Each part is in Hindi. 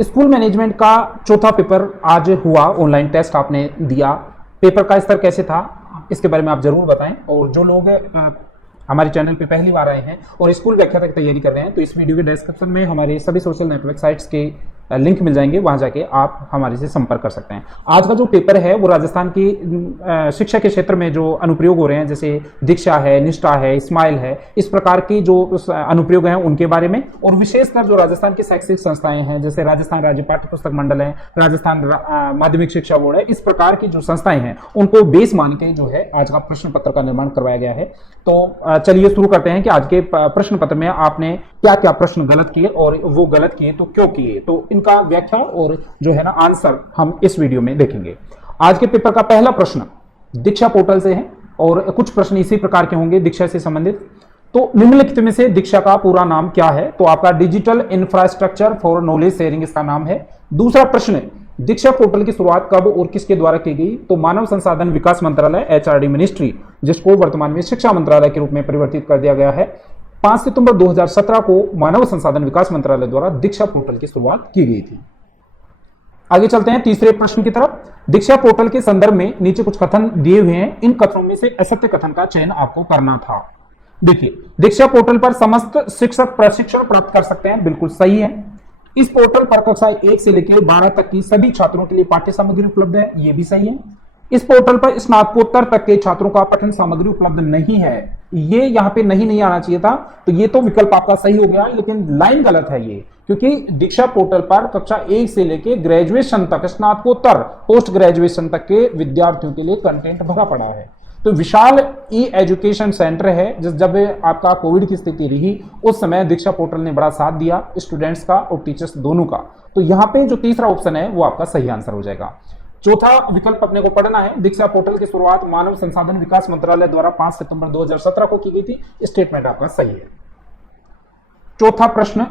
स्कूल मैनेजमेंट का चौथा पेपर आज हुआ, ऑनलाइन टेस्ट आपने दिया। पेपर का स्तर कैसे था इसके बारे में आप जरूर बताएं। और जो लोग हमारे चैनल पे पहली बार आए हैं और स्कूल व्याख्या तक तैयारी कर रहे हैं तो इस वीडियो के डिस्क्रिप्शन में हमारे सभी सोशल नेटवर्क साइट्स के लिंक मिल जाएंगे, वहां जाके आप हमारे से संपर्क कर सकते हैं। आज का जो पेपर है वो राजस्थान की शिक्षा के क्षेत्र में जो अनुप्रयोग हो रहे हैं, जैसे दीक्षा है, निष्ठा है, स्माइल है, इस प्रकार की जो अनुप्रयोग हैं उनके बारे में, और विशेषकर जो राजस्थान की शैक्षिक संस्थाएं हैं जैसे राजस्थान राज्य पाठ्य पुस्तक मंडल है, राजस्थान माध्यमिक शिक्षा बोर्ड है, इस प्रकार की जो संस्थाएं हैं उनको बेस मान के जो है आज का प्रश्न पत्र का निर्माण करवाया गया है। तो चलिए शुरू करते हैं कि आज के प्रश्न पत्र में आपने क्या क्या प्रश्न गलत किए और वो गलत किए तो क्यों किए, तो इनका व्याख्या और जो है ना आंसर हम इस वीडियो में देखेंगे। आज के पेपर का पहला प्रश्न दीक्षा पोर्टल से है और कुछ प्रश्न इसी प्रकार के होंगे दीक्षा से संबंधित। तो निम्नलिखित में से दीक्षा का पूरा नाम क्या है, तो आपका digital infrastructure for knowledge sharing इसका नाम है। दूसरा प्रश्न, दीक्षा पोर्टल की शुरुआत कब और किसके द्वारा की गई, तो मानव संसाधन विकास मंत्रालय एचआरडी मिनिस्ट्री, जिसको वर्तमान में शिक्षा मंत्रालय के रूप में परिवर्तित कर दिया गया है, 5 सितंबर 2017 को मानव संसाधन विकास मंत्रालय द्वारा दीक्षा पोर्टल की शुरुआत की गई थी। आगे चलते हैं तीसरे प्रश्न की तरफ। दीक्षा पोर्टल के संदर्भ में नीचे कुछ कथन दिए हुए हैं, इन कथनों में से असत्य कथन का चयन आपको करना था। देखिए, दीक्षा पोर्टल पर समस्त शिक्षक प्रशिक्षण प्राप्त कर सकते हैं, बिल्कुल सही है। इस पोर्टल पर कक्षा 1 से लेकर 12 तक की सभी छात्रों के लिए पाठ्य सामग्री उपलब्ध है, यह भी सही है। इस पोर्टल पर स्नातकोत्तर तक के छात्रों का पठन सामग्री उपलब्ध नहीं है, ये यहां पे नहीं आना चाहिए था, तो ये तो विकल्प आपका सही हो गया, लेकिन लाइन गलत है ये, क्योंकि दीक्षा पोर्टल पर कक्षा 1 से लेकर ग्रेजुएशन तक, स्नातकोत्तर पोस्ट ग्रेजुएशन तक के विद्यार्थियों के लिए कंटेंट भरा पड़ा है। तो विशाल ई एजुकेशन सेंटर है, जब आपका कोविड की स्थिति रही उस समय दीक्षा पोर्टल ने बड़ा साथ दिया स्टूडेंट्स का और टीचर्स दोनों का। तो यहाँ पे जो तीसरा ऑप्शन है वो आपका सही आंसर हो जाएगा। चौथा विकल्प अपने को पढ़ना है, दीक्षा पोर्टल की शुरुआत मानव संसाधन विकास मंत्रालय द्वारा 5 सितंबर 2017 को की गई थी, स्टेटमेंट आपका सही है। चौथा प्रश्न,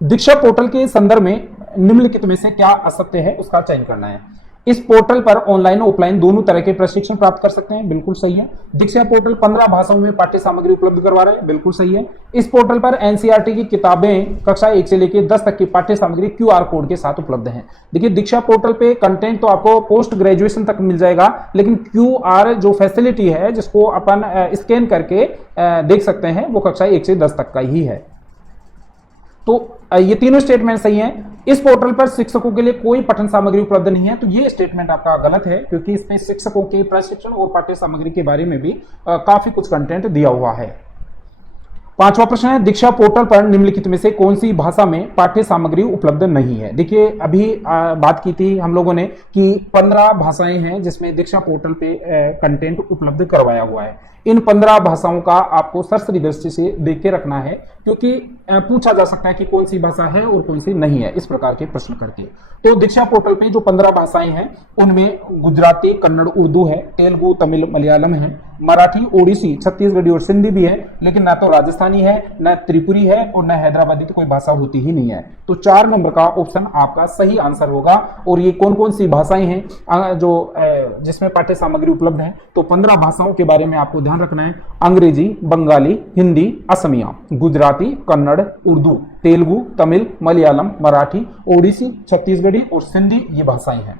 दीक्षा पोर्टल के संदर्भ में निम्नलिखित में से क्या असत्य है उसका चयन करना है। इस पोर्टल पर ऑनलाइन और ऑफलाइन दोनों तरह के प्रशिक्षण प्राप्त कर सकते हैं, बिल्कुल सही है। दीक्षा पोर्टल 15 भाषाओं में पाठ्य सामग्री उपलब्ध करवा रहे हैं, बिल्कुल सही है। इस पोर्टल पर एनसीईआरटी की किताबें कक्षा 1 से लेकर 10 तक की पाठ्य सामग्री क्यूआर कोड के साथ उपलब्ध है। देखिए, दीक्षा पोर्टल पे कंटेंट तो आपको पोस्ट ग्रेजुएशन तक मिल जाएगा, लेकिन क्यूआर जो फैसिलिटी है जिसको अपन स्कैन करके देख सकते हैं वो कक्षा 1 से 10 तक का ही है। तो ये तीनों स्टेटमेंट सही हैं। इस पोर्टल पर शिक्षकों के लिए कोई पठन सामग्री उपलब्ध नहीं है, तो ये स्टेटमेंट आपका गलत है, क्योंकि इसमें शिक्षकों के प्रशिक्षण और पाठ्य सामग्री के बारे में भी काफी कुछ कंटेंट दिया हुआ है। पांचवा प्रश्न है, दीक्षा पोर्टल पर निम्नलिखित में से कौन सी भाषा में पाठ्य सामग्री उपलब्ध नहीं है। देखिए, अभी बात की थी हम लोगों ने कि 15 भाषाएं हैं जिसमें दीक्षा पोर्टल पे कंटेंट उपलब्ध करवाया हुआ है। इन 15 भाषाओं का आपको सरसरी दृष्टि से देख के रखना है, क्योंकि पूछा जा सकता है कि कौन सी भाषा है और कौन सी नहीं है, इस प्रकार के प्रश्न करके। तो दीक्षा पोर्टल पे जो 15 भाषाएं हैं उनमें गुजराती, कन्नड़, उर्दू है, तेलुगु, तमिल, मलयालम है, मराठी, ओडिसी, छत्तीसगढ़ी और सिंधी भी है, लेकिन ना तो राजस्थानी है, ना त्रिपुरी है और ना हैदराबादी की कोई भाषा होती ही नहीं है। तो 4 नंबर का ऑप्शन आपका सही आंसर होगा। और ये कौन कौन सी भाषाएं हैं जो जिसमें पाठ्य सामग्री उपलब्ध है, तो 15 भाषाओं के बारे में आपको ध्यान रखना है। अंग्रेजी, बंगाली, हिंदी, असमिया, गुजराती, कन्नड़, उर्दू, तेलुगु, तमिल, मलयालम, मराठी, ओडिसी, छत्तीसगढ़ी और सिंधी ये भाषाएं हैं।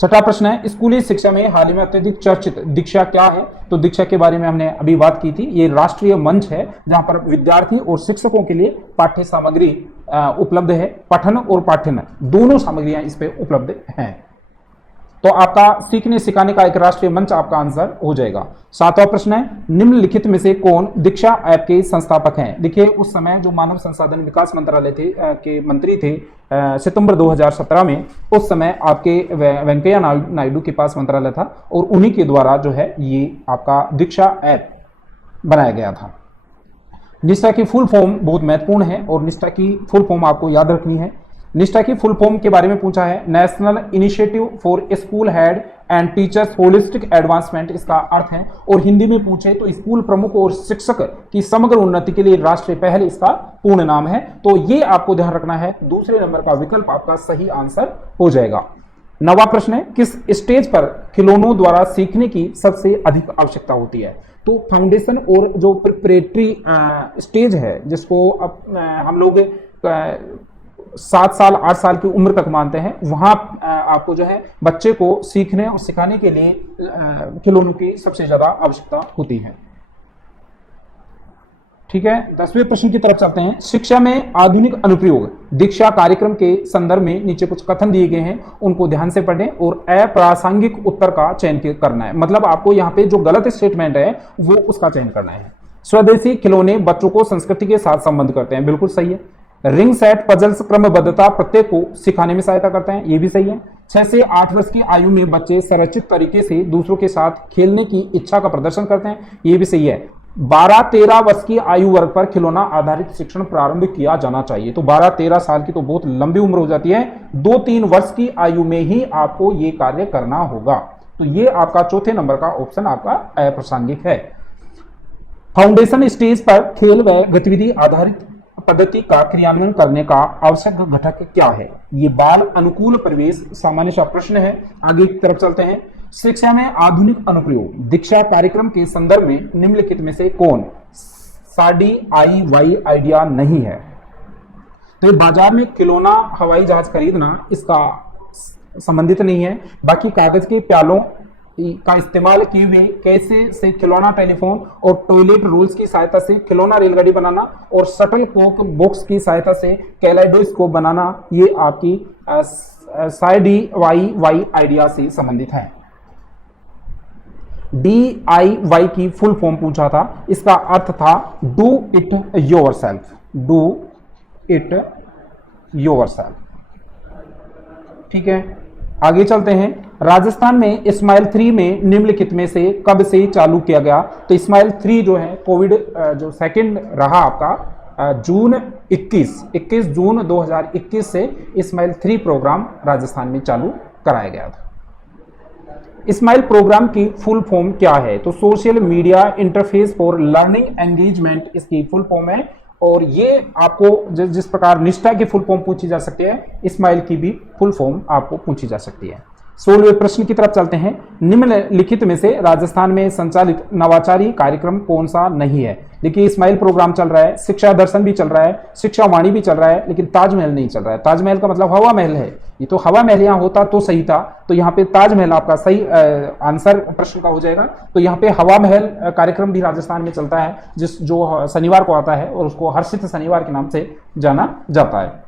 छठा प्रश्न है, स्कूली शिक्षा में हाल ही में अत्यधिक चर्चित दीक्षा क्या है, तो दीक्षा के बारे में हमने अभी बात की थी। ये राष्ट्रीय मंच है जहां पर विद्यार्थी और शिक्षकों के लिए पाठ्य सामग्री उपलब्ध है, पठन और पाठ्यन दोनों सामग्रियां इस पे उपलब्ध हैं। तो आपका सीखने सिखाने का एक राष्ट्रीय मंच आपका आंसर हो जाएगा। 7वां प्रश्न है, निम्नलिखित में से कौन दीक्षा ऐप के संस्थापक हैं। देखिए, उस समय जो मानव संसाधन विकास मंत्रालय के मंत्री थे सितंबर 2017 में, उस समय आपके वेंकैया नायडू के पास मंत्रालय था और उन्हीं के द्वारा जो है ये आपका दीक्षा ऐप बनाया गया था। निष्ठा की फुल फॉर्म बहुत महत्वपूर्ण है और निष्ठा की फुल फॉर्म आपको याद रखनी है। निष्ठा की फुल फॉर्म के बारे में पूछा है, national initiative for school head and teachers holistic advancement इसका अर्थ है। और हिंदी में पूछे तो स्कूल प्रमुख और शिक्षक की समग्र उन्नति के लिए राष्ट्रीय पहल इसका पूर्ण नाम है। तो ये आपको ध्यान रखना है, दूसरे नंबर का विकल्प आपका सही आंसर हो जाएगा। 9वां प्रश्न है, किस स्टेज पर खिलौनों द्वारा सीखने की सबसे अधिक आवश्यकता होती है। तो फाउंडेशन और जो प्रिपरेटरी स्टेज है जिसको हम लोग 7 साल 8 साल की उम्र तक मानते हैं, वहां आपको जो है बच्चे को सीखने और सिखाने के लिए खिलौनों की सबसे ज्यादा आवश्यकता होती है। ठीक है, 10वें प्रश्न की तरफ चलते हैं। शिक्षा में आधुनिक अनुप्रयोग दीक्षा कार्यक्रम के संदर्भ में नीचे कुछ कथन दिए गए हैं, उनको ध्यान से पढ़ें और अप्रासंगिक उत्तर का चयन करना है। मतलब आपको यहाँ पे जो गलत स्टेटमेंट है वो उसका चयन करना है। स्वदेशी खिलौने बच्चों को संस्कृति के साथ संबंध करते हैं, बिल्कुल सही है। रिंग सेट पजल्स क्रमबद्धता प्रत्येक को सिखाने में सहायता करते हैं, ये भी सही है। 6 से 8 वर्ष की आयु में बच्चे संरचित तरीके से दूसरों के साथ खेलने की इच्छा का प्रदर्शन करते हैं, ये भी सही है। 12-13 वर्ष की आयु वर्ग पर खिलौना आधारित शिक्षण प्रारंभ किया जाना चाहिए। तो 12-13 साल की तो बहुत लंबी उम्र हो जाती है, 2-3 वर्ष की आयु में ही आपको ये कार्य करना होगा। तो ये आपका चौथे नंबर का ऑप्शन आपका अप्रासंगिक है। फाउंडेशन स्टेज पर खेल व गतिविधि आधारित पद्धति का क्रियान्वयन करने का आवश्यक घटक क्या है? ये बाल अनुकूल परिवेश सामान्य सा प्रश्न है। आगे की तरफ चलते हैं। शिक्षा में आधुनिक अनुप्रयोग दीक्षा कार्यक्रम के संदर्भ में निम्नलिखित में से कौन सा DIY आइडिया नहीं है? तो बाजार में खिलौना हवाई जहाज खरीदना इसका संबंधित नहीं है। बाकी कागज के प्यालों का इस्तेमाल किए हुए कैसे से खिलौना टेलीफोन और टॉयलेट रोल्स की सहायता से खिलौना रेलगाड़ी बनाना और शटल कॉक बॉक्स की सहायता से कैलाइडोस्कोप बनाना, ये आपकी DIY आइडिया से संबंधित है। DIY की फुल फॉर्म पूछा था, इसका अर्थ था do it yourself, do it yourself. ठीक है, आगे चलते हैं। राजस्थान में स्माइल 3 में निम्नलिखित में से कब से चालू किया गया? तो स्माइल 3 जो है कोविड जो सेकंड रहा आपका जून 21 जून 2021 से स्माइल 3 प्रोग्राम राजस्थान में चालू कराया गया था। स्माइल प्रोग्राम की फुल फॉर्म क्या है? तो social media interface for learning engagement इसकी फुल फॉर्म है। और ये आपको जिस प्रकार निष्ठा की फुल फॉर्म पूछी जा सकती है, स्माइल की भी फुल फॉर्म आपको पूछी जा सकती है। 16वें प्रश्न की तरफ चलते हैं। निम्नलिखित में से राजस्थान में संचालित नवाचारी कार्यक्रम कौन सा नहीं है? देखिए, स्माइल प्रोग्राम चल रहा है, शिक्षा दर्शन भी चल रहा है, शिक्षा वाणी भी चल रहा है, लेकिन ताजमहल नहीं चल रहा है। ताजमहल का मतलब हवा महल है, ये तो हवा महल यहाँ होता तो सही था। तो यहाँ पे ताजमहल आपका सही आंसर प्रश्न का हो जाएगा। तो यहाँ पे हवा महल कार्यक्रम भी राजस्थान में चलता है, जो शनिवार को आता है और उसको हर्षित शनिवार के नाम से जाना जाता है।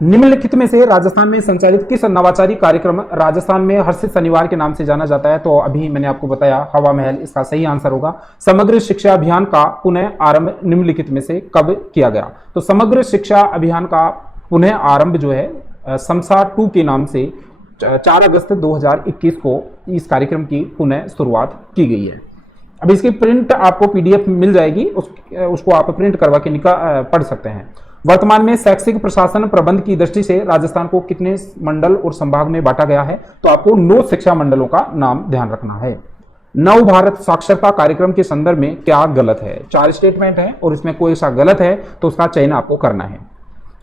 निम्नलिखित में से राजस्थान में संचालित किस नवाचारी कार्यक्रम राजस्थान में हर्षित शनिवार के नाम से जाना जाता है? तो अभी मैंने आपको बताया हवा महल इसका सही आंसर होगा। समग्र शिक्षा अभियान का पुनः आरंभ निम्नलिखित में से कब किया गया? तो समग्र शिक्षा अभियान का पुनः आरंभ जो है समसा 2 के नाम से 4 अगस्त 2021 को इस कार्यक्रम की पुनः शुरुआत की गई है। अब इसकी प्रिंट आपको PDF मिल जाएगी, उसको आप प्रिंट करवा के पढ़ सकते हैं। वर्तमान में शैक्षिक प्रशासन प्रबंध की दृष्टि से राजस्थान को कितने मंडल और संभाग में बांटा गया है? तो आपको 9 शिक्षा मंडलों का नाम ध्यान रखना है। नव भारत साक्षरता कार्यक्रम के संदर्भ में क्या गलत है? 4 स्टेटमेंट है और इसमें कोई सा गलत है तो उसका चयन आपको करना है।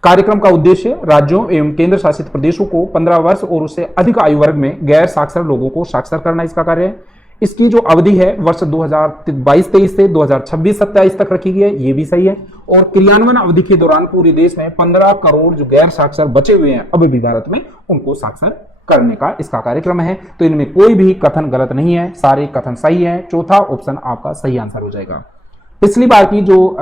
कार्यक्रम का उद्देश्य राज्यों एवं केंद्र शासित प्रदेशों को 15 वर्ष और उससे अधिक आयु वर्ग में गैर साक्षर लोगों को साक्षर करना इसका कार्य है। इसकी जो अवधि है वर्ष 2022-23 से 2026-27 तक रखी गई है, ये भी सही है। और क्रियान्वयन अवधि के दौरान पूरे देश में 15 करोड़ जो गैर साक्षर बचे हुए हैं अब भी भारत में, उनको साक्षर करने का इसका कार्यक्रम है। तो इनमें कोई भी कथन गलत नहीं है, सारे कथन सही है। चौथा ऑप्शन आपका सही आंसर हो जाएगा। पिछली बार की जो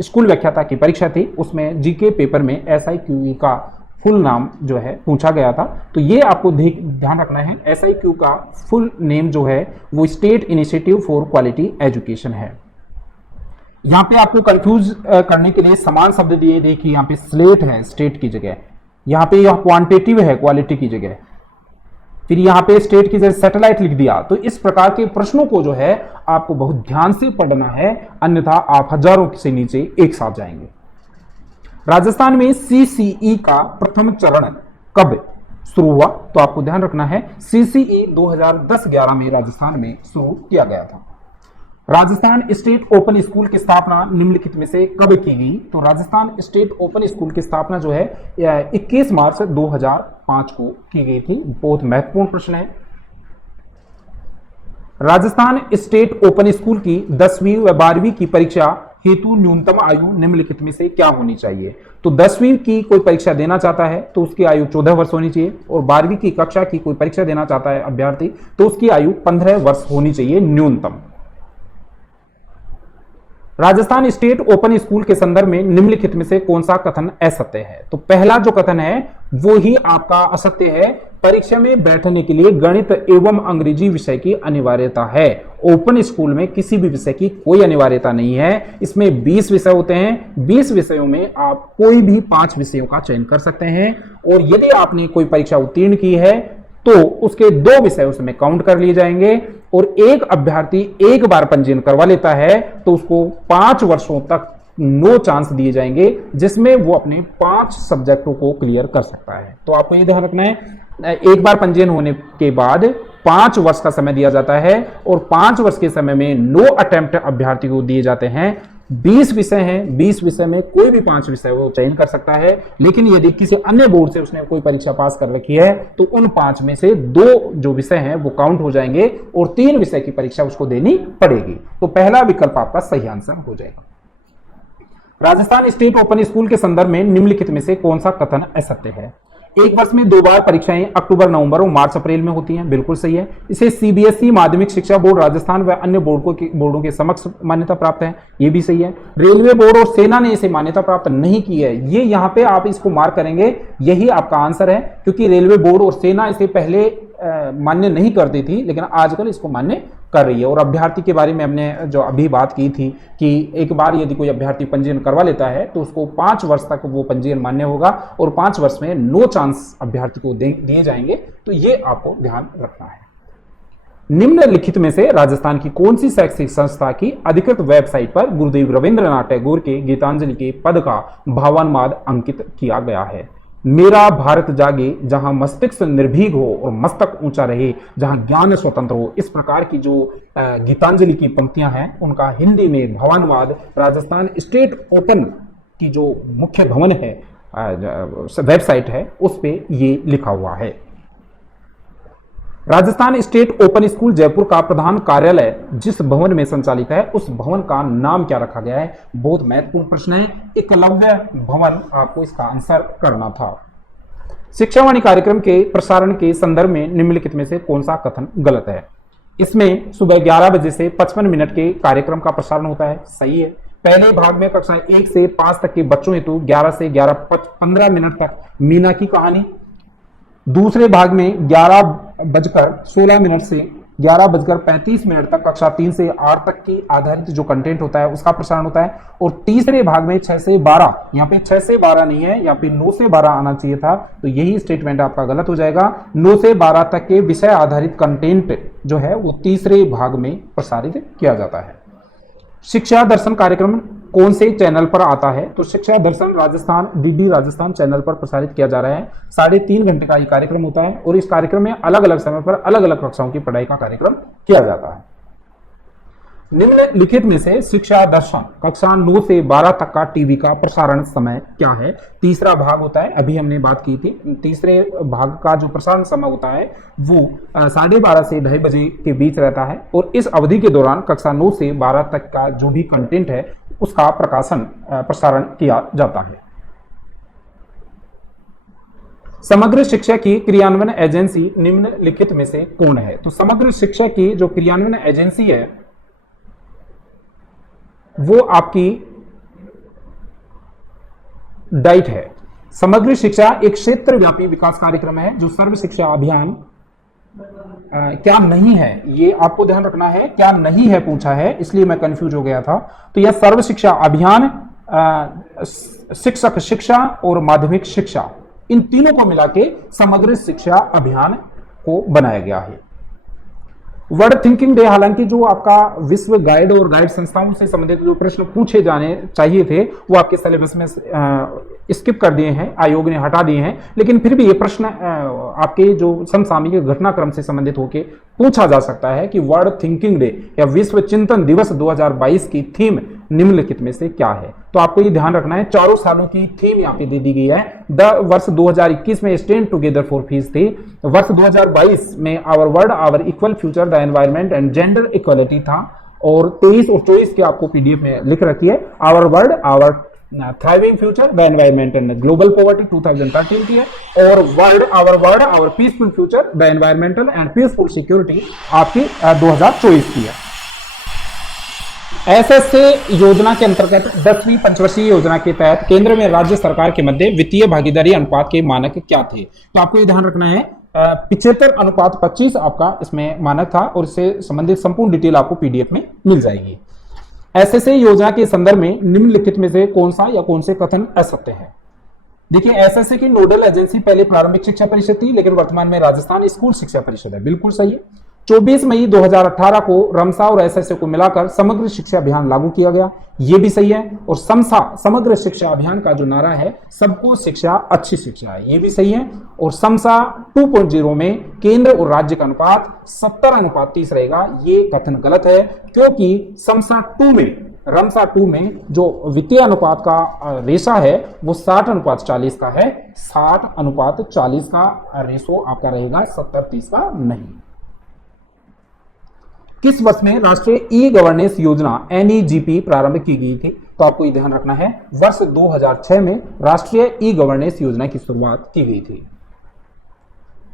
स्कूल व्याख्याता की परीक्षा थी उसमें जीके पेपर में SIQE का फुल नाम जो है पूछा गया था, तो ये आपको ध्यान रखना है। SIQ का फुल नेम जो है वो state initiative for quality education है। यहाँ पे आपको कंफ्यूज करने के लिए समान शब्द दिए, देखिए यहाँ पे स्लेट है स्टेट की जगह, यहाँ पे यह क्वांटिटेटिव है क्वालिटी की जगह, फिर यहाँ पे स्टेट की जगह सैटेलाइट लिख दिया। तो इस प्रकार के प्रश्नों को जो है आपको बहुत ध्यान से पढ़ना है, अन्यथा आप हजारों से नीचे एक साथ जाएंगे। राजस्थान में CCE का प्रथम चरण कब शुरू हुआ? तो आपको ध्यान रखना है CCE 2010-11 में राजस्थान में शुरू किया गया था। राजस्थान स्टेट ओपन स्कूल की स्थापना निम्नलिखित में से कब की गई? तो राजस्थान स्टेट ओपन स्कूल की स्थापना जो है 21 मार्च 2005 को की गई थी। बहुत महत्वपूर्ण प्रश्न है। राजस्थान स्टेट ओपन स्कूल की 10वीं व 12वीं की परीक्षा हेतु न्यूनतम आयु निम्नलिखित में से क्या होनी चाहिए? तो 10वीं की कोई परीक्षा देना चाहता है तो उसकी आयु 14 वर्ष होनी चाहिए, और 12वीं की कक्षा की कोई परीक्षा देना चाहता है अभ्यर्थी तो उसकी आयु 15 वर्ष होनी चाहिए न्यूनतम। राजस्थान स्टेट ओपन स्कूल के संदर्भ में निम्नलिखित में से कौन सा कथन असत्य है? तो पहला जो कथन है वो ही आपका असत्य है। परीक्षा में बैठने के लिए गणित एवं अंग्रेजी विषय की अनिवार्यता है। ओपन स्कूल में किसी भी विषय की कोई अनिवार्यता नहीं है। इसमें 20 विषय होते हैं, 20 विषयों में आप कोई भी 5 विषयों का चयन कर सकते हैं, और यदि आपने कोई परीक्षा उत्तीर्ण की है तो उसके 2 विषय उसमें काउंट कर लिए जाएंगे, और एक अभ्यर्थी एक बार पंजीयन करवा लेता है तो उसको 5 वर्षों तक नो चांस दिए जाएंगे, जिसमें वो अपने 5 सब्जेक्टों को क्लियर कर सकता है। तो आपको ये ध्यान रखना है, एक बार पंजीयन होने के बाद 5 वर्ष का समय दिया जाता है, और 5 वर्ष के समय में नो अटेम्प्ट अभ्यर्थी को दिए जाते हैं। 20 विषय हैं, 20 विषय में कोई भी 5 विषय वो चयन कर सकता है, लेकिन यदि किसी अन्य बोर्ड से उसने कोई परीक्षा पास कर रखी है तो उन 5 में से 2 जो विषय हैं वो काउंट हो जाएंगे, और 3 विषय की परीक्षा उसको देनी पड़ेगी। तो पहला विकल्प आपका सही आंसर हो जाएगा। राजस्थान स्टेट ओपन स्कूल के संदर्भ में निम्नलिखित में से कौन सा कथन असत्य है? एक वर्ष में 2 बार परीक्षाएं अक्टूबर, नवंबर और मार्च, अप्रैल में होती हैं, बिल्कुल सही है। इसे सीबीएसई माध्यमिक शिक्षा बोर्ड राजस्थान व अन्य बोर्डों के समक्ष मान्यता प्राप्त है, ये भी सही है। रेलवे बोर्ड और सेना ने इसे मान्यता प्राप्त नहीं की है, ये यहाँ पे आप इसको मार्क करेंगे, यही आपका आंसर है, क्योंकि रेलवे बोर्ड और सेना इसे पहले मान्य नहीं करती थी, लेकिन आजकल इसको मान्य कर रही है। और अभ्यर्थी के बारे में हमने जो अभी बात की थी कि एक बार यदि कोई अभ्यर्थी पंजीयन करवा लेता है तो उसको 5 वर्ष तक वो पंजीयन मान्य होगा, और 5 वर्ष में नो चांस अभ्यर्थी को दिए जाएंगे। तो ये आपको ध्यान रखना है। निम्नलिखित में से राजस्थान की कौन सी शैक्षिक संस्था की अधिकृत वेबसाइट पर गुरुदेव रविंद्रनाथ टैगोर के गीतांजलि के पद का भावानुवाद अंकित किया गया है? मेरा भारत जागे जहां मस्तिष्क निर्भीक हो और मस्तक ऊंचा रहे, जहां ज्ञान स्वतंत्र हो, इस प्रकार की जो गीतांजलि की पंक्तियां हैं उनका हिंदी में भावानुवाद राजस्थान स्टेट ओपन की जो मुख्य भवन है, वेबसाइट है, उस पे ये लिखा हुआ है। Rajasthan state open school Jaipur का प्रधान कार्यालय जिस भवन में संचालित है उस भवन का नाम क्या रखा गया है? बहुत महत्वपूर्ण प्रश्न है। एकलव्य भवन आपको इसका आंसर करना था। शिक्षावाणी कार्यक्रम के प्रसारण के संदर्भ में निम्नलिखित में से कौन सा कथन गलत है? इसमें सुबह 11 बजे से 55 मिनट के कार्यक्रम का प्रसारण होता है, सही है। पहले भाग में कक्षा 1 से 5 तक के बच्चों हेतु 11 से 11:15 मिनट तक मीना की कहानी, दूसरे भाग में 11:16 से 11:35 तक कक्षा 3 से 8 तक की आधारित जो कंटेंट होता है उसका प्रसारण होता है, और तीसरे भाग में 6 से 12, यहाँ पे 6 से 12 नहीं है, यहाँ पे 9 से 12 आना चाहिए था, तो यही स्टेटमेंट आपका गलत हो जाएगा। 9 से 12 तक के विषय आधारित कंटेंट जो है वो तीसरे भाग में प्रसारित किया जाता है। शिक्षा दर्शन कार्यक्रम कौन से चैनल पर आता है? तो शिक्षा दर्शन राजस्थान डीडी राजस्थान चैनल पर प्रसारित किया जा रहा है। 3.5 घंटे का ये कार्यक्रम होता है, और इस कार्यक्रम में अलग अलग समय पर अलग अलग कक्षाओं की पढ़ाई का कार्यक्रम किया जाता है। निम्नलिखित में से शिक्षा दर्शन कक्षा 9 से 12 तक का टीवी का प्रसारण समय क्या है? तीसरा भाग होता है, अभी हमने बात की थी। तीसरे भाग का जो प्रसारण समय होता है वो 12:30 से 2:30 बजे के बीच रहता है, और इस अवधि के दौरान कक्षा 9 से 12 तक का जो भी कंटेंट है उसका प्रसारण किया जाता है। समग्र शिक्षा की क्रियान्वयन एजेंसी निम्नलिखित में से कौन है? तो समग्र शिक्षा की जो क्रियान्वयन एजेंसी है वो आपकी डाइट है। समग्र शिक्षा एक क्षेत्र व्यापी विकास कार्यक्रम है जो सर्व शिक्षा अभियान क्या नहीं है, ये आपको ध्यान रखना है, क्या नहीं है पूछा है, इसलिए मैं कंफ्यूज हो गया था। तो यह सर्व शिक्षा अभियान शिक्षक शिक्षा और माध्यमिक शिक्षा इन तीनों को मिला के समग्र शिक्षा अभियान को बनाया गया है। वर्ड थिंकिंग डे, हालांकि जो आपका विश्व गाइड और गाइड संस्थाओं से संबंधित जो प्रश्न पूछे जाने चाहिए थे वो आपके सिलेबस में स्किप कर दिए हैं, आयोग ने हटा दिए हैं, लेकिन फिर भी ये प्रश्न आपके जो समसामयिक घटनाक्रम से संबंधित होकर पूछा जा सकता है कि वर्ड थिंकिंग डे या विश्व चिंतन दिवस 2022 की थीम निम्नलिखित में से क्या है? तो आपको ये ध्यान रखना है, चारों सालों की थीम यहाँ पे दे दी गई है। वर्ष 2021 में स्टैंड टुगेदर फॉर पीस थी, वर्ष 2022 में our world our equal future the environment and gender equality था, और 23 और 24 की आपको पीडीएफ में लिख रखी है। Our world our thriving future the environment and global poverty 2013 की है, और world our peaceful future the environmental and peaceful security आपकी 2024 की है। एसएसए योजना के अंतर्गत 10वीं पंचवर्षीय योजना के तहत केंद्र में राज्य सरकार के मध्य वित्तीय भागीदारी अनुपात के मानक क्या थे? तो आपको ये ध्यान रखना है 75:25 आपका इसमें मानक था, और इससे संबंधित संपूर्ण डिटेल आपको पीडीएफ में मिल जाएगी। एसएसए योजना के संदर्भ में निम्नलिखित में से कौन सा या कौन से कथन असत्य है? देखिए, एसएसए की नोडल एजेंसी पहले प्रारंभिक शिक्षा परिषद थी, लेकिन वर्तमान में राजस्थान स्कूल शिक्षा परिषद है। बिल्कुल सही है। 24 मई 2018 को रमसा और एसएसए को मिलाकर समग्र शिक्षा अभियान लागू किया गया, ये भी सही है। और समसा समग्र शिक्षा अभियान का जो नारा है, सबको शिक्षा अच्छी शिक्षा है, ये भी सही है। और समसा 2.0 में केंद्र और राज्य का अनुपात 70:30 रहेगा, ये कथन गलत है, क्योंकि समसा 2 में रमसा 2 में जो वित्तीय अनुपात का रेशा है वो 60:40 का है। 60:40 का रेशो आपका रहेगा, 70:30 का नहीं। किस वर्ष में राष्ट्रीय ई गवर्नेंस योजना एनईजीपी प्रारंभ की गई थी? तो आपको ये ध्यान रखना है, वर्ष 2006 में राष्ट्रीय ई गवर्नेंस योजना की शुरुआत की गई थी।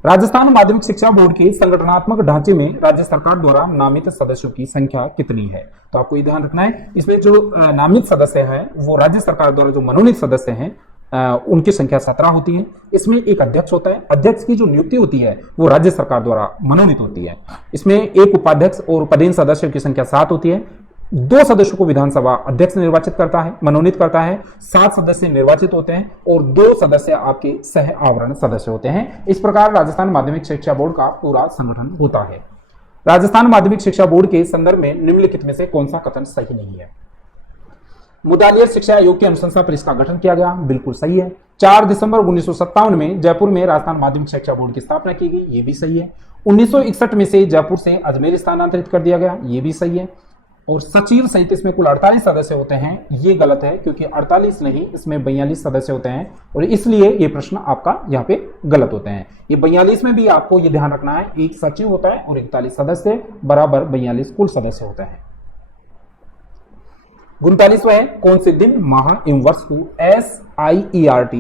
राजस्थान माध्यमिक शिक्षा बोर्ड के संगठनात्मक ढांचे में राज्य सरकार द्वारा नामित सदस्यों की संख्या कितनी है? तो आपको ये ध्यान रखना है, इसमें जो नामित सदस्य हैं वो राज्य सरकार द्वारा जो मनोनीत सदस्य हैं उनकी संख्या 17 होती है। इसमें एक अध्यक्ष होता है, अध्यक्ष की जो नियुक्ति होती है वो राज्य सरकार द्वारा मनोनीत होती है। इसमें एक उपाध्यक्ष और पदेन सदस्यों की संख्या 7 होती है। 2 सदस्यों को विधानसभा अध्यक्ष निर्वाचित करता है, मनोनीत करता है। 7 सदस्य निर्वाचित होते हैं और 2 सदस्य आपके सह आवरण सदस्य होते हैं। इस प्रकार राजस्थान माध्यमिक शिक्षा बोर्ड का पूरा संगठन होता है। राजस्थान माध्यमिक शिक्षा बोर्ड के संदर्भ में निम्नलिखित में से कौन सा कथन सही नहीं है? मुदालियर शिक्षा आयोग की अनुशंसा पर इसका गठन किया गया, बिल्कुल सही है। 4 दिसंबर 1957 में जयपुर में राजस्थान माध्यमिक शिक्षा बोर्ड की स्थापना की गई, ये भी सही है। 1961 में से जयपुर से अजमेर स्थानांतरित कर दिया गया, ये भी सही है। और सचिव सहित इसमें कुल 48 सदस्य होते हैं, ये गलत है, क्योंकि 48 नहीं, इसमें 42 सदस्य होते हैं, और इसलिए ये प्रश्न आपका यहाँ पे गलत होते हैं। ये 42 में भी आपको ये ध्यान रखना है, एक सचिव होता है और 41 सदस्य बराबर 42 कुल सदस्य होते हैं। 39वां है, कौन से दिन माह एवं वर्ष को SIERT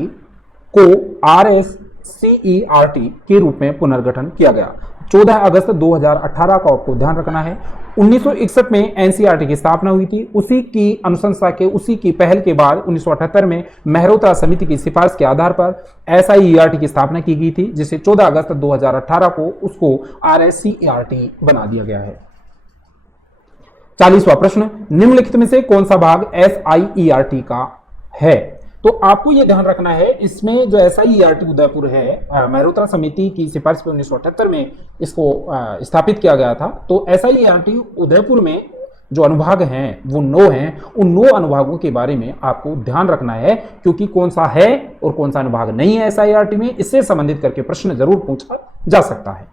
को RSCERT के रूप में पुनर्गठन किया गया? 14 अगस्त 2018 का आपको ध्यान रखना है। 1961 में NCERT की स्थापना हुई थी, उसी की अनुशंसा के उसी की पहल के बाद 1978 में मेहरोत्रा समिति की सिफारिश के आधार पर SIERT की स्थापना की गई थी, जिसे 14 अगस्त 2018 को उसको RSCERT बना दिया गया है। 40वां प्रश्न, निम्नलिखित में से कौन सा भाग SIERT का है? तो आपको यह ध्यान रखना है, इसमें जो SIERT उदयपुर है, मेहरोत्रा समिति की सिफारिश पे 1978 में इसको स्थापित किया गया था। तो SIERT उदयपुर में जो अनुभाग हैं वो 9 हैं। उन 9 अनुभागों के बारे में आपको ध्यान रखना है, क्योंकि कौन सा है और कौन सा अनुभाग नहीं है SIERT में, इससे संबंधित करके प्रश्न जरूर पूछा जा सकता है।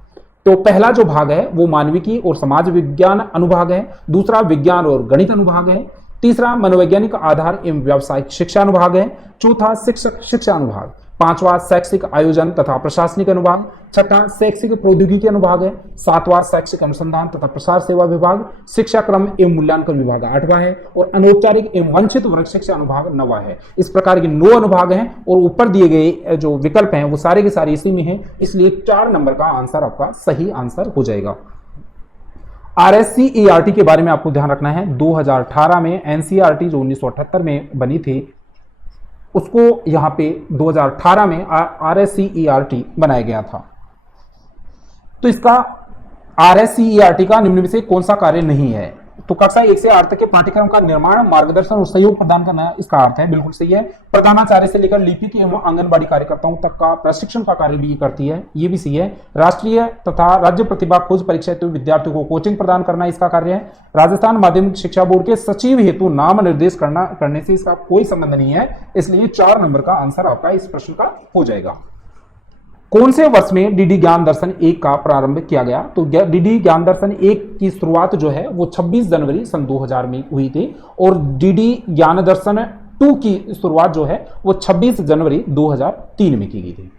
तो पहला जो भाग है वो मानविकी और समाज विज्ञान अनुभाग है, दूसरा विज्ञान और गणित अनुभाग है, तीसरा मनोवैज्ञानिक आधार एवं व्यावसायिक शिक्षा अनुभाग है, चौथा शिक्षक शिक्षा अनुभाग, 5वां शैक्षिक आयोजन तथा प्रशासनिक अनुभाग, 6वां शैक्षिक प्रौद्योगिकी अनुभाग है, 7वां शैक्षिक अनुसंधान तथा प्रसार सेवा विभाग, शिक्षा क्रम एवं मूल्यांकन विभाग 8वां है, और अनौपचारिक एवं वंचित वर्ग शिक्षा अनुभाग 9वां है। इस प्रकार के 9 अनुभाग हैं, और ऊपर दिए गए जो विकल्प हैं वो सारे के सारे इसी में हैं, इसलिए 4 नंबर का आंसर आपका सही आंसर हो जाएगा। RSCERT के बारे में आपको ध्यान रखना है, 2018 में NCERT जो 1978 में बनी थी उसको यहां पे 2018 में RSCERT बनाया गया था। तो इसका RSCERT का निम्न में से कौन सा कार्य नहीं है? तो कक्षा 1 से 8 तक के पाठ्यक्रम का निर्माण, मार्गदर्शन और सहयोग प्रदान करना इसका अर्थ है, बिल्कुल सही है। प्रधानाचार्य से लेकर लिपिक एवं आंगनबाड़ी कार्यकर्ताओं तक का प्रशिक्षण का कार्य भी करती है, ये भी सही है। राष्ट्रीय तथा राज्य प्रतिभा खोज परीक्षा हेतु विद्यार्थियों को कोचिंग प्रदान करना इसका कार्य है। राजस्थान माध्यमिक शिक्षा बोर्ड के सचिव हेतु नाम निर्देश करने से इसका कोई संबंध नहीं है, इसलिए 4 नंबर का आंसर आपका इस प्रश्न का हो जाएगा। कौन से वर्ष में डीडी ज्ञान दर्शन 1 का प्रारंभ किया गया? तो डीडी ज्ञान दर्शन 1 की शुरुआत जो है वो 26 जनवरी सन 2000 में हुई थी, और डीडी ज्ञान दर्शन 2 की शुरुआत जो है वो 26 जनवरी 2003 में की गई थी।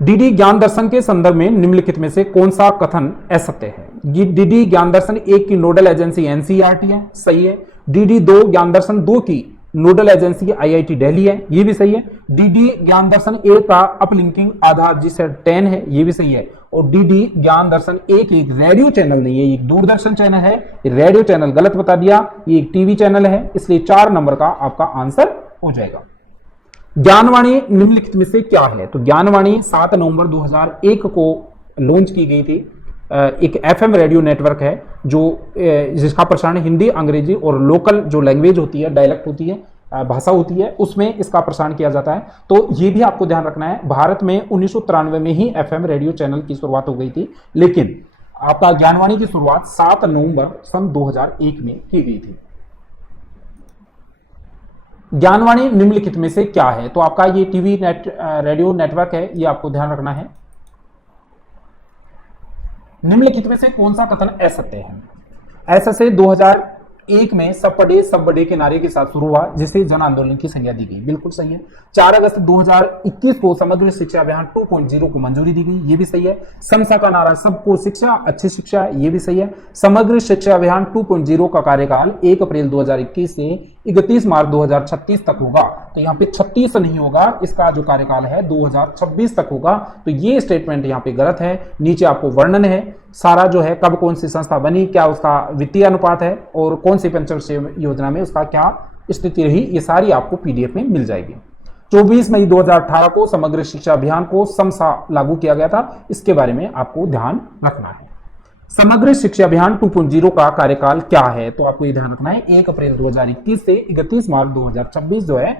डीडी ज्ञान दर्शन के संदर्भ में निम्नलिखित में से कौन सा कथन असत्य है? डीडी ज्ञान दर्शन 1 की नोडल एजेंसी एनसीईआरटी है, सही है। डीडी 2 ज्ञान दर्शन 2 की नोडल एजेंसी आईआईटी दिल्ली है, ये भी सही है। डीडी ज्ञान दर्शन 1 का अपलिंकिंग आधार जिसे 10 है, ये भी सही है। और डीडी ज्ञान दर्शन 1 एक रेडियो चैनल नहीं है, एक दूरदर्शन चैनल है, रेडियो चैनल गलत बता दिया, ये एक टीवी चैनल है, इसलिए 4 नंबर का आपका आंसर हो जाएगा। ज्ञानवाणी निम्नलिखित में से क्या है? तो ज्ञानवाणी 7 नवंबर 2001 को लॉन्च की गई थी। एक एफएम रेडियो नेटवर्क है जो जिसका प्रसारण हिंदी, अंग्रेजी और लोकल जो लैंग्वेज होती है, डायलेक्ट होती है, भाषा होती है, उसमें इसका प्रसारण किया जाता है। तो ये भी आपको ध्यान रखना है, भारत में 1993 में ही एफएम रेडियो चैनल की शुरुआत हो गई थी, लेकिन आपका ज्ञानवाणी की शुरुआत 7 नवंबर सन 2001 में की गई थी। ज्ञानवाणी निम्नलिखित में से क्या है? तो आपका ये टीवी रेडियो नेटवर्क है, ये आपको ध्यान रखना है। निम्नलिखित में से कौन सा कथन असत्य है? ऐसा से 2001 में सब पढ़े सब बड़े के नारे के साथ शुरू हुआ, जिसे जन आंदोलन की संज्ञा दी गई, बिल्कुल सही है। 4 अगस्त 2021 को समग्र शिक्षा अभियान 2.0 को मंजूरी दी गई, ये भी सही है। समसा का नारा सबको शिक्षा, अच्छी शिक्षा, ये भी सही है। समग्र शिक्षा अभियान 2.0 का कार्यकाल 1 अप्रैल 2021 से 31 मार्च 2036 तक होगा। तो यहाँ पे 36 नहीं होगा, इसका जो कार्यकाल है 2026 तक होगा। तो ये स्टेटमेंट यहाँ पे गलत है। नीचे आपको वर्णन है सारा जो है, कब कौन सी संस्था बनी, क्या उसका वित्तीय अनुपात है और कौन सी पंचवर्षीय योजना में उसका क्या स्थिति रही, ये सारी आपको पीडीएफ में मिल जाएगी। 24 मई 2018 को समग्र शिक्षा अभियान को समसा लागू किया गया था, इसके बारे में आपको ध्यान रखना है। समग्र शिक्षा अभियान 2.0 का कार्यकाल क्या है? तो आपको ये ध्यान रखना है 1 अप्रैल 2021 से 31 मार्च 2026 जो है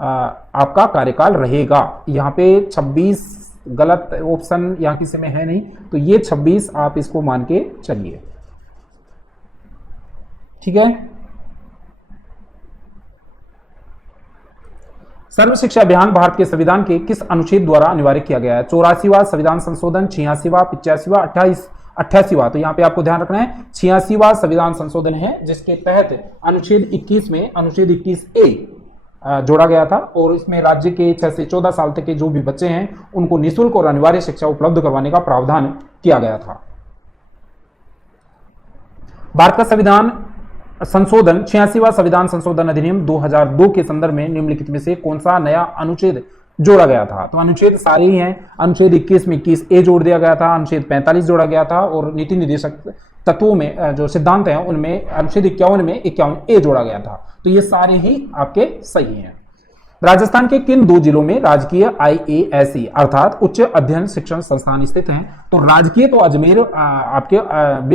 आपका कार्यकाल रहेगा। यहाँ पे 26 गलत ऑप्शन यहाँ किसी में है नहीं, तो ये 26 आप इसको मान के चलिए, ठीक है। सर्व शिक्षा अभियान भारत के संविधान के किस अनुच्छेद द्वारा अनिवार्य किया गया है? 84वां संविधान संशोधन, 86वां, 85वां, 88वां। तो यहाँ पे आपको ध्यान रखना है 86वां संविधान संशोधन है, जिसके तहत अनुच्छेद 21 में अनुच्छेद 21A जोड़ा गया था और इसमें राज्य के 6 से 14 साल तक के जो भी बच्चे हैं उनको निःशुल्क और अनिवार्य शिक्षा उपलब्ध करवाने का प्रावधान किया गया था। भारत का संविधान संशोधन 86वां संविधान संशोधन अधिनियम 2002 के संदर्भ में निम्नलिखित में से कौन सा नया अनुच्छेद जोड़ा गया था? तो अनुच्छेद सारे ही हैं। अनुच्छेद 21 में 21A जोड़ दिया गया था, अनुच्छेद 45 जोड़ा गया था और नीति निर्देशक तत्वों में जो सिद्धांत हैं उनमें अनुच्छेद 51 में 51A जोड़ा गया था। तो ये सारे ही आपके सही हैं। राजस्थान के किन 2 जिलों में राजकीय IASE अर्थात उच्च अध्ययन शिक्षण संस्थान स्थित हैं? तो राजकीय तो अजमेर आपके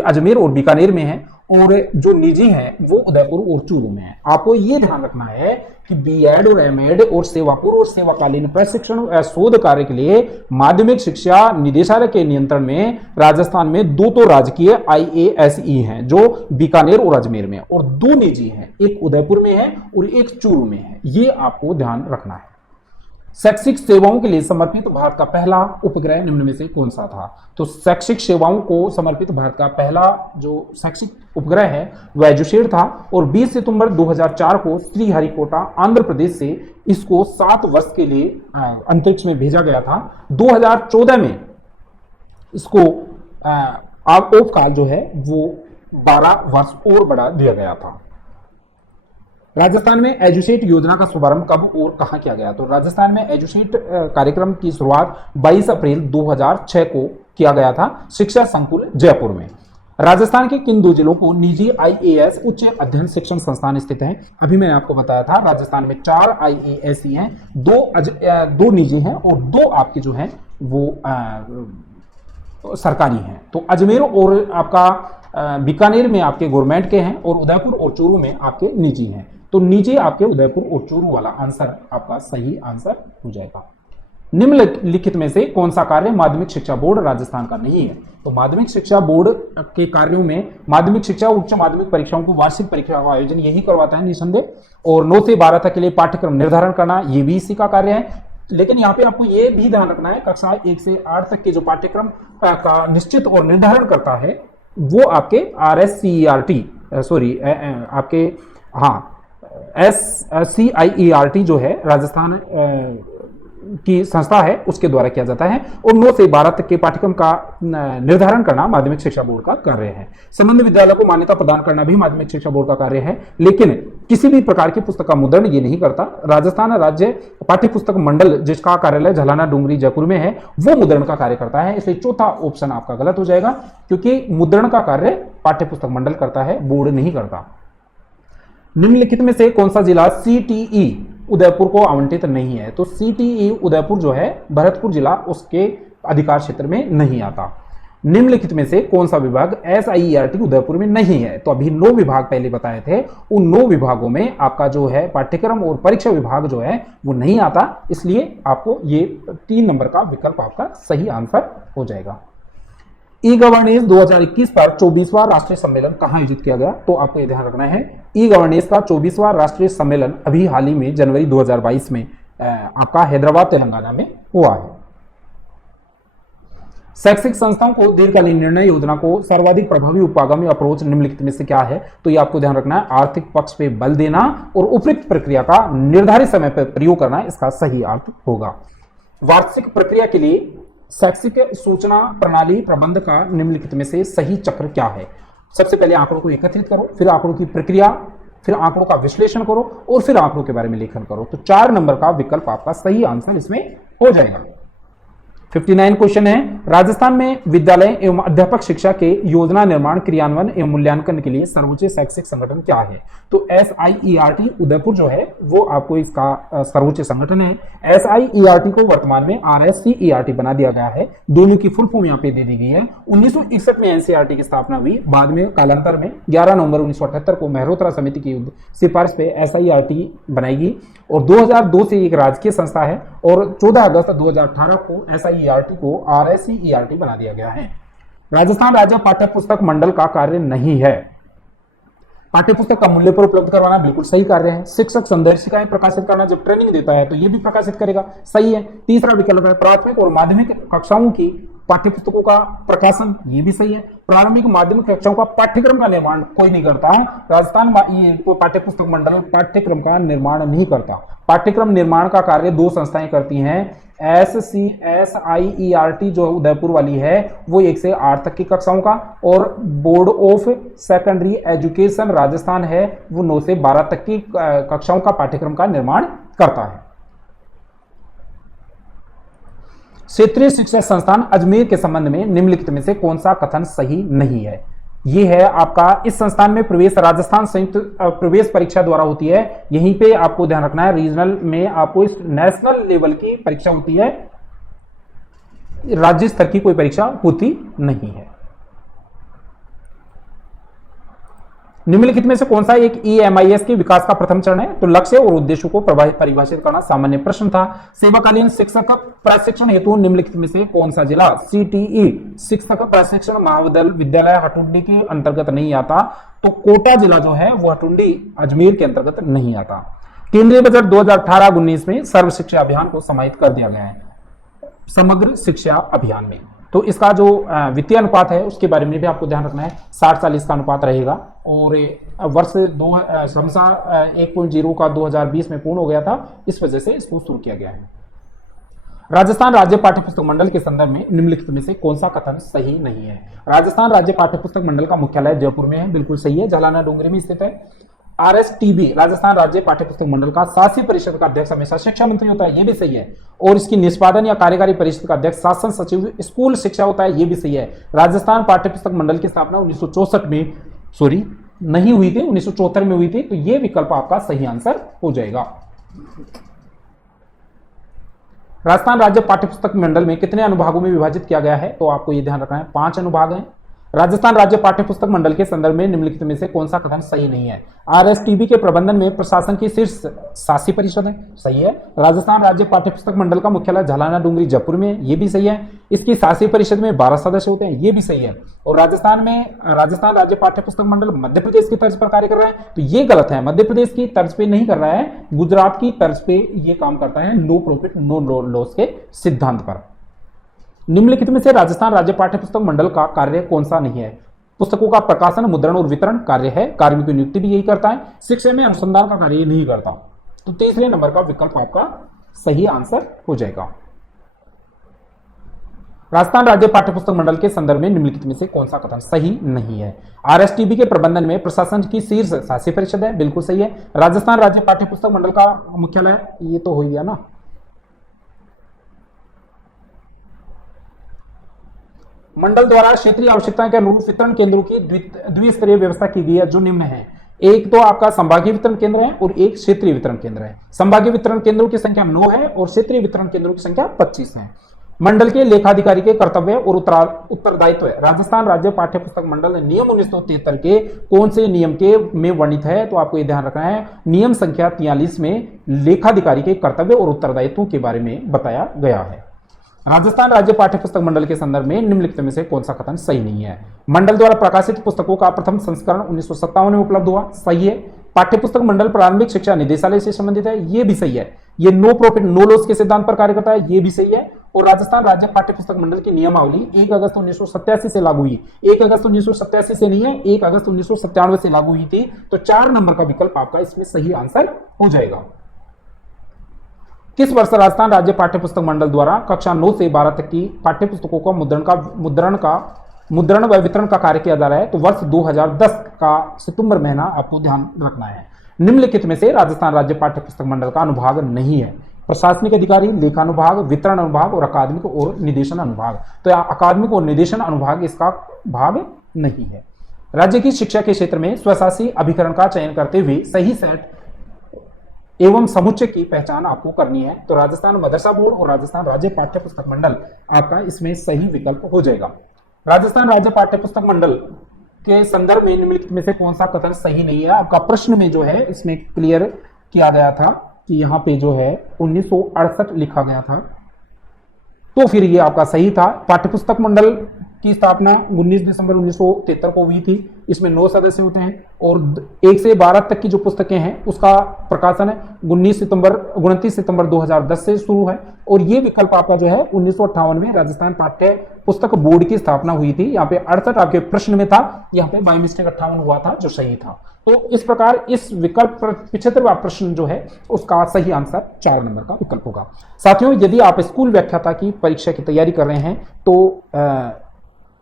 अजमेर और बीकानेर में है और जो निजी है वो उदयपुर और चूरू में है। आपको ये ध्यान रखना है कि बीएड और एमएड और सेवापुर और सेवाकालीन प्रशिक्षण शोध कार्य के लिए माध्यमिक शिक्षा निदेशालय के नियंत्रण में राजस्थान में 2 तो राजकीय IASE हैं जो बीकानेर और अजमेर में, और 2 निजी हैं, एक उदयपुर में है और एक चूरू में है। ये आपको ध्यान रखना है। शैक्षिक सेवाओं के लिए समर्पित भारत का पहला उपग्रह निम्न में से कौन सा था? तो शैक्षिक सेवाओं को समर्पित भारत का पहला जो शैक्षिक उपग्रह है वह एजुसेट था और 20 सितंबर 2004 को श्रीहरिकोटा आंध्र प्रदेश से इसको 7 वर्ष के लिए अंतरिक्ष में भेजा गया था। 2014 में इसको ऑफ काल जो है वो 12 वर्ष और बढ़ा दिया गया था। राजस्थान में एजुसेट योजना का शुभारंभ कब और कहां किया गया? तो राजस्थान में एजुसेट कार्यक्रम की शुरुआत 22 अप्रैल 2006 को किया गया था शिक्षा संकुल जयपुर में। राजस्थान के किन 2 जिलों को निजी IAS उच्च अध्ययन शिक्षण संस्थान स्थित हैं? अभी मैंने आपको बताया था राजस्थान में 4 IASE हैं, 2 निजी हैं और 2 आपके जो हैं वो सरकारी हैं। तो अजमेर और आपका बीकानेर में आपके गवर्नमेंट के हैं और उदयपुर और चूरू में आपके निजी हैं। तो नीचे आपके उदयपुर और चूरू वाला आंसर आपका सही आंसर हो जाएगा। निम्नलिखित में से कौन सा कार्य माध्यमिक शिक्षा बोर्ड राजस्थान का नहीं है? तो माध्यमिक शिक्षा बोर्ड के कार्यों में माध्यमिक शिक्षा उच्च माध्यमिक परीक्षाओं को वार्षिक परीक्षा का आयोजन यही करवाता है निसंदेह, और 9 से 12 तक के लिए पाठ्यक्रम निर्धारण करना ये भी इसी का कार्य है। लेकिन यहाँ पे आपको ये भी ध्यान रखना है कक्षा 1 से 8 तक के जो पाठ्यक्रम का निश्चित और निर्धारण करता है वो आपके RSCERT आपके SCIERT जो है राजस्थान की संस्था है उसके द्वारा किया जाता है। और 9 से 12 तक के पाठ्यक्रम का निर्धारण करना माध्यमिक शिक्षा बोर्ड का कार्य है। संबंध विद्यालय को मान्यता प्रदान करना भी माध्यमिक शिक्षा बोर्ड का कार्य है, लेकिन किसी भी प्रकार की पुस्तक का मुद्रण ये नहीं करता। राजस्थान राज्य पाठ्य पुस्तक मंडल, जिसका कार्यालय झलाना डूंगरी जयपुर में है, वो मुद्रण का कार्य करता है। इसलिए चौथा ऑप्शन आपका गलत हो जाएगा, क्योंकि मुद्रण का कार्य पाठ्य पुस्तक मंडल करता है, बोर्ड नहीं करता। निम्नलिखित में से कौन सा जिला सीटीई उदयपुर को आवंटित नहीं है? तो सीटीई उदयपुर जो है भरतपुर जिला उसके अधिकार क्षेत्र में नहीं आता। निम्नलिखित में से कौन सा विभाग एसआईईआरटी उदयपुर में नहीं है? तो अभी 9 विभाग पहले बताए थे, उन 9 विभागों में आपका जो है पाठ्यक्रम और परीक्षा विभाग जो है वो नहीं आता, इसलिए आपको ये 3 नंबर का विकल्प आपका सही आंसर हो जाएगा। ई गवर्नेंस 2021 पर 24वां राष्ट्रीय सम्मेलन कहां आयोजित किया गया? तो आपको यह ध्यान रखना है, ई गवर्नेंस का 24वां राष्ट्रीय सम्मेलन अभी हाल ही में जनवरी 2022 में आपका हैदराबाद तेलंगाना में हुआ है। शैक्षिक संस्थाओं को दीर्घकालीन निर्णय योजना को सर्वाधिक प्रभावी उपागामी अप्रोच निम्नलिखित में से क्या है? तो ये आपको ध्यान रखना है, आर्थिक पक्ष पे बल देना और उपयुक्त प्रक्रिया का निर्धारित समय पर प्रयोग करना, इसका सही अर्थ होगा। वार्षिक प्रक्रिया के लिए शैक्षिक सूचना प्रणाली प्रबंध का निम्नलिखित में से सही चक्र क्या है? सबसे पहले आंकड़ों को एकत्रित करो, फिर आंकड़ों की प्रक्रिया, फिर आंकड़ों का विश्लेषण करो और फिर आंकड़ों के बारे में लेखन करो। तो 4 नंबर का विकल्प आपका सही आंसर इसमें हो जाएगा। 59 क्वेश्चन है, राजस्थान में विद्यालय एवं अध्यापक शिक्षा के योजना निर्माण, क्रियान्वयन एवं मूल्यांकन के लिए सर्वोच्च शैक्षिक संगठन क्या है? तो एसआईईआरटी उदयपुर जो है वो आपको इसका सर्वोच्च संगठन है। एसआईईआरटी को वर्तमान में आरएससीईआरटी बना दिया गया है, दोनों की फुल फॉर्म यहाँ पे दे दी गई है। 1961 में एनसीईआरटी की स्थापना हुई, बाद में कालांतर में 11 नवंबर 1978 को मेहरोत्रा समिति की सिफारिश पे एसआईईआरटी बनाएगी और 2002 से एक राजकीय संस्था है और 14 अगस्त 2018 को एसआईईआरटी को आरएससीईआरटी बना दिया गया है। राजस्थान राज्य पाठ्य पुस्तक मंडल का कार्य नहीं है। पाठ्य पुस्तक का मूल्य पर उपलब्ध करवाना बिल्कुल सही कार्य है। शिक्षक संदर्शिकाएं प्रकाशित करना, जब ट्रेनिंग देता है तो ये भी प्रकाशित करेगा, सही है। तीसरा विकल्प है प्राथमिक और माध्यमिक कक्षाओं की पाठ्य पुस्तकों का प्रकाशन, ये भी सही है। प्रारंभिक माध्यमिक कक्षाओं का पाठ्यक्रम का निर्माण कोई नहीं करता है। राजस्थान पाठ्य पुस्तक मंडल पाठ्यक्रम का निर्माण नहीं करता। पाठ्यक्रम निर्माण का कार्य 2 संस्थाएं करती हैं। एसआईईआरटी जो उदयपुर वाली है वो 1 से 8 तक की कक्षाओं का, और board of secondary education Rajasthan है वो 9 से 12 तक की कक्षाओं का पाठ्यक्रम का निर्माण करता है। क्षेत्रीय शिक्षा संस्थान अजमेर के संबंध में निम्नलिखित में से कौन सा कथन सही नहीं है? ये है आपका, इस संस्थान में प्रवेश राजस्थान संयुक्त प्रवेश परीक्षा द्वारा होती है। यहीं पे आपको ध्यान रखना है, रीजनल में आपको इस नेशनल लेवल की परीक्षा होती है, राज्य स्तर की कोई परीक्षा होती नहीं है। निम्नलिखित में से कौन सा एक ईएमआईएस के विकास का प्रथम चरण है? तो लक्ष्य और उद्देश्यों को परिभाषित करना सामान्य प्रश्न था। सेवाकालीन शिक्षक प्रशिक्षण हेतु निम्नलिखित में से कौन सा जिला सीटीई शिक्षक प्रशिक्षण महाविद्यालय हटुंडी के अंतर्गत नहीं आता? तो कोटा जिला जो है वो हटुंडी अजमेर के अंतर्गत नहीं आता। केंद्रीय बजट 2018-19 में सर्व शिक्षा अभियान को समाहित कर दिया गया है, समग्र शिक्षा अभियान में। तो इसका जो वित्तीय अनुपात है उसके बारे में भी आपको ध्यान रखना है, 60-40 का अनुपात रहेगा। और वर्ष 1.0 का 2020 में पूर्ण हो गया था, इस वजह से इसको शुरू किया गया है। राजस्थान राज्य पाठ्य पुस्तक मंडल के संदर्भ में निम्नलिखित में से कौन सा कथन सही नहीं है? राजस्थान राज्य पाठ्य पुस्तक मंडल का मुख्यालय जयपुर में है, बिल्कुल सही है, झलाना डूंगरी में स्थित है। आरएसटीबी राजस्थान राज्य पाठ्य पुस्तक मंडल का शासी परिषद का अध्यक्ष हमेशा शिक्षा मंत्री होता है, ये भी सही है। और इसकी निष्पादन या कार्यकारी परिषद का अध्यक्ष शासन सचिव स्कूल शिक्षा होता है, ये भी सही है। राजस्थान पाठ्य पुस्तक मंडल की स्थापना 1964 में नहीं हुई थी, 1974 में हुई थी। तो ये विकल्प आपका सही आंसर हो जाएगा। राजस्थान राज्य पाठ्य पुस्तक मंडल में कितने अनुभागों में विभाजित किया गया है? तो आपको ये ध्यान रखना है, 5 अनुभाग हैं। राजस्थान राज्य पाठ्य पुस्तक मंडल के संदर्भ में निम्नलिखित में से कौन सा कथन सही नहीं है? आरएसटीबी के प्रबंधन में प्रशासन की शीर्ष शासी परिषद है, सही है। राजस्थान राज्य पाठ्य पुस्तक मंडल का मुख्यालय झलाना डूंगरी जयपुर में, ये भी सही है। इसकी शासी परिषद में 12 सदस्य होते हैं, ये भी सही है। और राजस्थान राज्य पाठ्य पुस्तक मंडल मध्य प्रदेश की तर्ज पर कार्य कर रहा है, तो ये गलत है। मध्य प्रदेश की तर्ज पे नहीं कर रहा है, गुजरात की तर्ज पे ये काम करता है, नो प्रॉफिट नो लॉस के सिद्धांत पर। निम्नलिखित में से राजस्थान राज्य पाठ्य पुस्तक मंडल का कार्य कौन सा नहीं है? पुस्तकों का प्रकाशन, मुद्रण और वितरण कार्य है, कार्मिक की नियुक्ति भी यही करता है। शिक्षा में अनुसंधान का कार्य नहीं करता। तो तीसरे नंबर का विकल्प आपका सही आंसर हो जाएगा। राजस्थान राज्य पाठ्यपुस्तक मंडल के संदर्भ में निम्नलिखित में से कौन सा कथन सही नहीं है? आरएसटीबी के प्रबंधन में प्रशासन की शीर्ष शासी परिषद है, बिल्कुल सही है। राजस्थान राज्य पाठ्यपुस्तक मंडल का मुख्यालय, ये तो हो गया ना। मंडल द्वारा क्षेत्रीय आवश्यकताओं के अनुरूप वितरण केंद्रों की द्विस्तरीय व्यवस्था की गई है, जो निम्न है। एक तो आपका संभागीय वितरण केंद्र है और एक क्षेत्रीय वितरण केंद्र है। संभागीय वितरण केंद्रों की संख्या 9 है और क्षेत्रीय वितरण केंद्रों की संख्या 25 है। मंडल के लेखाधिकारी के कर्तव्य और उत्तरदायित्व है। राजस्थान राज्य पाठ्यपुस्तक मंडल नियम 1973 के कौन से नियम के में वर्णित है? तो आपको यह ध्यान रखना है, नियम संख्या 43 में लेखाधिकारी के कर्तव्य और उत्तरदायित्वों के बारे में बताया गया है। राजस्थान राज्य पाठ्यपुस्तक मंडल के संदर्भ में निम्नलिखित में से कौन सा कथन सही नहीं है? मंडल द्वारा प्रकाशित पुस्तकों का प्रथम संस्करण 1957 में उपलब्ध हुआ, सही है। पाठ्यपुस्तक मंडल प्रारंभिक शिक्षा निदेशालय से संबंधित है, ये भी सही है। ये नो प्रॉफिट नो लॉस के सिद्धांत पर कार्य करता है, ये भी सही है। और राजस्थान राज्य पाठ्यपुस्तक मंडल की नियमावली 1 अगस्त 1987 से लागू हुई। 1 अगस्त 1987 से नहीं है, 1 अगस्त 1997 से लागू हुई थी। तो 4 नंबर का विकल्प आपका इसमें सही आंसर हो जाएगा। किस वर्ष राजस्थान राज्य पाठ्यपुस्तक मंडल द्वारा कक्षा 9 से 12 तक की पाठ्यपुस्तकों का मुद्रण व वितरण का कार्य किया जा रहा है? तो वर्ष 2010 का सितंबर महीना आपको ध्यान रखना है। निम्नलिखित में से राजस्थान राज्य पाठ्यपुस्तक मंडल का अनुभाग नहीं है? प्रशासनिक अधिकारी, लेखा अनुभाग, वितरण अनुभाग और अकादमिक और निदेशन अनुभाग। तो अकादमिक और निदेशन अनुभाग इसका भाग नहीं है। राज्य की शिक्षा के क्षेत्र में स्वशासी अभिकरण का चयन करते हुए सही सेट एवं समुच्चय की पहचान आपको करनी है। तो राजस्थान मदरसा बोर्ड और राजस्थान राज्य पाठ्यपुस्तक मंडल आपका इसमें सही विकल्प हो जाएगा। राजस्थान राज्य पाठ्यपुस्तक मंडल के संदर्भ में निम्नलिखित में से कौन सा कथन सही नहीं है? आपका प्रश्न में जो है इसमें क्लियर किया गया था कि यहाँ पे जो है 1968 लिखा गया था, तो फिर ये आपका सही था। पाठ्यपुस्तक मंडल की स्थापना 19 दिसंबर 1973 को हुई थी। इसमें 9 सदस्य होते हैं और 1 से 12 तक की जो पुस्तकें हैं उसका प्रकाशन 29 सितंबर 2010 से शुरू है। और ये विकल्प आपका जो है 1958 में राजस्थान पाठ्य पुस्तक बोर्ड की स्थापना हुई थी। यहाँ पे 68 आपके प्रश्न में था, यहाँ पे बाय मिस्टेक 58 हुआ था, जो सही था। तो इस प्रकार इस विकल्प 75वां प्रश्न जो है उसका सही आंसर 4 नंबर का विकल्प होगा। साथियों, यदि आप स्कूल व्याख्याता की परीक्षा की तैयारी कर रहे हैं तो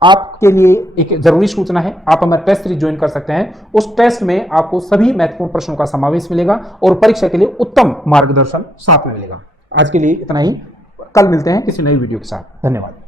आपके लिए एक जरूरी सूचना है, आप हमारा टेस्ट सीरीज ज्वाइन कर सकते हैं। उस टेस्ट में आपको सभी महत्वपूर्ण प्रश्नों का समावेश मिलेगा और परीक्षा के लिए उत्तम मार्गदर्शन साथ में मिलेगा। आज के लिए इतना ही, कल मिलते हैं किसी नई वीडियो के साथ। धन्यवाद।